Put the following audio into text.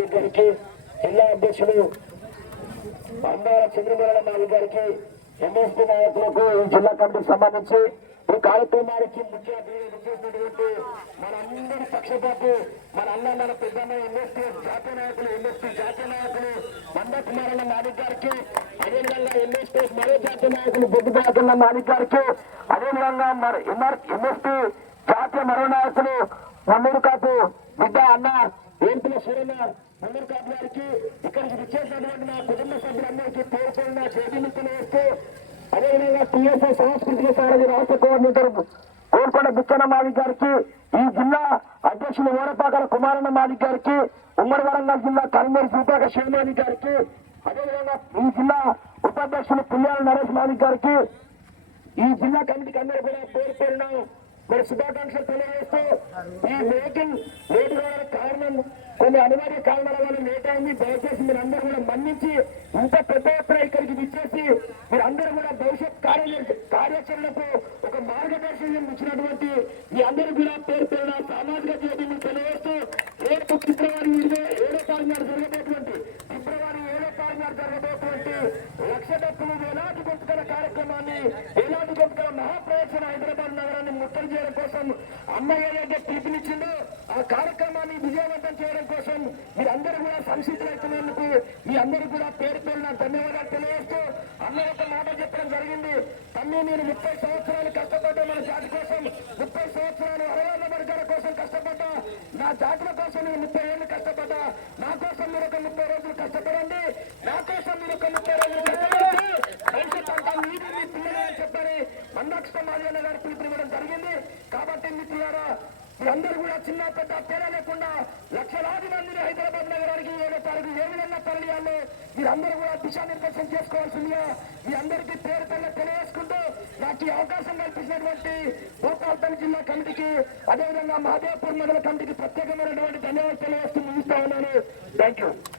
గారికి, జిల్లా అధ్యక్షుడు అంబాల చంద్రబాబు గారికి, ఎంఎస్పీ నాయకులకు ఈ జిల్లా కమిటీకి సంబంధించి ఈ కార్యక్రమానికి ముఖ్య అతిథిగా చేసినటువంటి మనందరి పక్షపాటు మన అన్న మన పెద్దన్న ఎంఎస్పీ జాతీయ నాయకులు, ఎంఎస్పీ జాతీయ నాయకులు మందకుమారన్న మాణిక్ గారికి, అదేవిధంగా ఎంఎస్పీ మరో జాతీయ నాయకులు బొద్దుబాకన్న మాణిక్ గారికి, అదేవిధంగా ఎంఎస్పీ జాతీయ మరో నాయకులు మమ్మూరు కాపు బిడ్డ అన్న ఏంపుల సూరన్న మమ్మూరు కాపు గారికి, ఇక్కడికి విచ్చేసినటువంటి నా కుటుంబ సభ్యులందరికీ పేర్కొన్న చేతులు వేస్తూ, అదేవిధంగా టీఎస్ఐ సాంస్కృతిక సారథి రాష్ట్ర కోఆర్డినేటర్ కోరుకొండ బుచ్చన్న మాణిక్ గారికి, ఈ జిల్లా అధ్యక్షులు ఓరపాకల కుమారన్న మాణిక్ గారికి, ఉమ్మడి వరంగల్ జిల్లా కన్వీనర్ సీతాక శివమాణిక్ గారికి, అదేవిధంగా ఈ జిల్లా ఉపాధ్యక్షులు పుల్యాల నరేష్ మాణిక్ గారికి, ఈ జిల్లా కమిటీకి అందరూ కూడా పేరున మరి శుభాకాంక్షలు తెలియజేస్తూ, ఈ వెహికల్ లేట్ కావడానికి కారణం కొన్ని అనివార్య కారణాల వల్ల లేట్ అయింది. దయచేసి మీరు అందరూ కూడా మన్నించి ఇంత పెద్ద ఎత్తున ఇక్కడికి విచ్చేసి మీరు అందరూ కూడా భవిష్యత్ కార్యాచరణకు ఒక మార్గదర్శనం ఇచ్చినటువంటి మీ అందరూ కూడా పేరున సామాజిక జ్యోతిని తెలియజేస్తూ, రేపు ఫిబ్రవరి 27వ జరగబోతున్నటువంటి లక్ష డబ్బులు వేలాది గొంతుకల కార్యక్రమాన్ని, వేలాది గొంతుకల మహాప్రదర్శన హైదరాబాద్ నగరాన్ని ముట్టడి చేయడం కోసం అమ్మయ్య పిలుపునిచ్చిండు. ఆ కార్యక్రమాన్ని విజయవంతం చేయడం కోసం మీరందరూ కూడా సంసిద్ధులవుతున్నందుకు మీ అందరూ కూడా పేరున ధన్యవాదాలు తెలియజేస్తూ, అన్న ఒక మాట చెప్పడం జరిగింది. తమ్మి నేను 30 సంవత్సరాలు కష్టపడ్డా, మన జాతి కోసం 30 సంవత్సరాలు అరవాళ్ళ వర్గాల కోసం కష్టపడ్డా, నా జాతుల కోసం నేను 30 ఏళ్ళు కష్టపడ్డా, నా కోసం మీరు ఒక 30 రోజులు కష్టపడండి, నా కోసం మీరు ఒక 30 రోజులు కష్టపడండి, భవిష్యత్ అంతా మీరు మీ పిల్లలు అని చెప్పని మందాక్ష మాదిగన్న గారు పిలుపునివ్వడం జరిగింది. కాబట్టి మిత్రులారా, మీరందరూ కూడా చిన్న పెద్ద తేడా లేకుండా లక్షలాది మందిని హైదరాబాద్ నగరానికి 7వ తారీఖు ఏ విధంగా తరలియాలో మీరందరూ కూడా దిశానిర్దేశం చేసుకోవాల్సిందిగా మీ అందరికీ పేరు తెలియజేసుకుంటూ, నాకు ఈ అవకాశం కల్పించినటువంటి భూపాలపల్లి జిల్లా కమిటీకి, అదేవిధంగా మహదేవ్పూర్ మండల కమిటీకి ప్రత్యేకమైనటువంటి ధన్యవాదాలు తెలియజేస్తూ ముగిస్తా ఉన్నాను. Thank you.